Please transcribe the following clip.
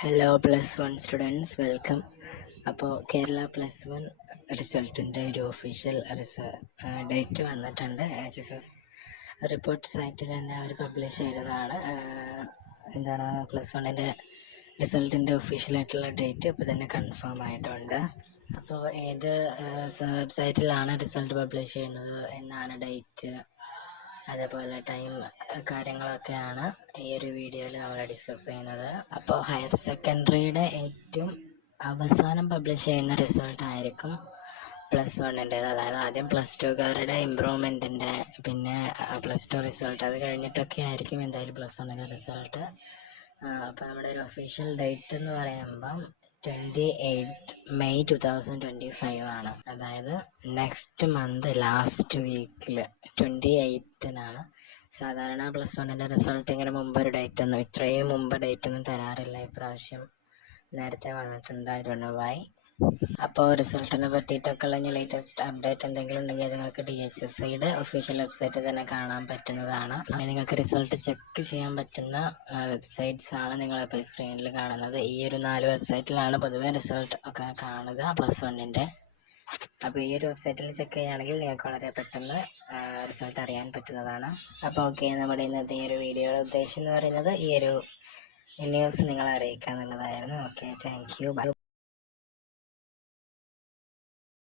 Hello plus one students welcome. അപ്പോൾ Kerala plus one റിസൾട്ടിൻ്റെ ഒരു official date വന്നിട്ടുണ്ട്. HSS റിപ്പോർട്ട് സൈറ്റിൽ തന്നെ അവർ പബ്ലിഷ് ചെയ്തതാണ്. പ്ലസ് വണ്ണിൻ്റെ റിസൾട്ടിൻ്റെ ഒഫീഷ്യലായിട്ടുള്ള ഡേറ്റ് ഇപ്പോൾ തന്നെ കൺഫേം ആയിട്ടുണ്ട്. അപ്പോൾ ഏത് വെബ്സൈറ്റിലാണ് റിസൾട്ട് പബ്ലിഷ് ചെയ്യുന്നത്, എന്നാണ് ഡേറ്റ്, അതേപോലെ ടൈം, കാര്യങ്ങളൊക്കെയാണ് ഈ ഒരു വീഡിയോയിൽ നമ്മൾ ഡിസ്കസ് ചെയ്യുന്നത്. അപ്പോൾ ഹയർ സെക്കൻഡറിയുടെ ഏറ്റവും അവസാനം പബ്ലിഷ് ചെയ്യുന്ന റിസൾട്ട് ആയിരിക്കും പ്ലസ് വണ്ണിൻ്റേത്. അതായത് ആദ്യം പ്ലസ് ടുക്കാരുടെ ഇമ്പ്രൂവ്മെൻറ്റിൻ്റെ, പിന്നെ പ്ലസ് ടു റിസൾട്ട്, അത് കഴിഞ്ഞിട്ടൊക്കെ ആയിരിക്കും എന്തായാലും പ്ലസ് വണ്ണിൻ്റെ റിസൾട്ട്. അപ്പോൾ നമ്മുടെ ഒരു ഒഫീഷ്യൽ ഡേറ്റ് എന്ന് പറയുമ്പം 28 മെയ് 2025 ആണ്. അതായത് നെക്സ്റ്റ് മന്ത് ലാസ്റ്റ് വീക്കിൽ 28-നാണ്. സാധാരണ പ്ലസ് വണ്ണിൻ്റെ റിസൾട്ട് ഇങ്ങനെ മുമ്പൊരു ഡേറ്റൊന്നും, ഇത്രയും മുമ്പ് ഡേറ്റൊന്നും തരാറില്ല. ഇപ്രാവശ്യം നേരത്തെ വന്നിട്ടുണ്ട്. I don't know why. അപ്പോൾ റിസൾട്ടിനെ പറ്റിയിട്ടൊക്കെ ഉള്ള ലേറ്റസ്റ്റ് അപ്ഡേറ്റ് എന്തെങ്കിലും ഉണ്ടെങ്കിൽ അത് നിങ്ങൾക്ക് DHSCയുടെ ഒഫീഷ്യൽ വെബ്സൈറ്റിൽ തന്നെ കാണാൻ പറ്റുന്നതാണ്. നിങ്ങൾക്ക് റിസൾട്ട് ചെക്ക് ചെയ്യാൻ പറ്റുന്ന വെബ്സൈറ്റ്സ് ആണ് നിങ്ങളിപ്പോൾ സ്ക്രീനിൽ കാണുന്നത്. ഈ ഒരു 4 വെബ്സൈറ്റിലാണ് പൊതുവെ റിസൾട്ട് ഒക്കെ കാണുക പ്ലസ് വണ്ണിൻ്റെ. അപ്പോൾ ഈ ഒരു വെബ്സൈറ്റിൽ ചെക്ക് ചെയ്യുകയാണെങ്കിൽ നിങ്ങൾക്ക് വളരെ പെട്ടെന്ന് റിസൾട്ട് അറിയാൻ പറ്റുന്നതാണ്. അപ്പോൾ ഓക്കെ, നമ്മുടെ ഇന്നത്തെ ഈ ഒരു വീഡിയോയുടെ ഉദ്ദേശം എന്ന് പറയുന്നത് ഈ ഒരു ന്യൂസ് നിങ്ങളെ അറിയിക്കുക എന്നുള്ളതായിരുന്നു. Okay, thank you, by.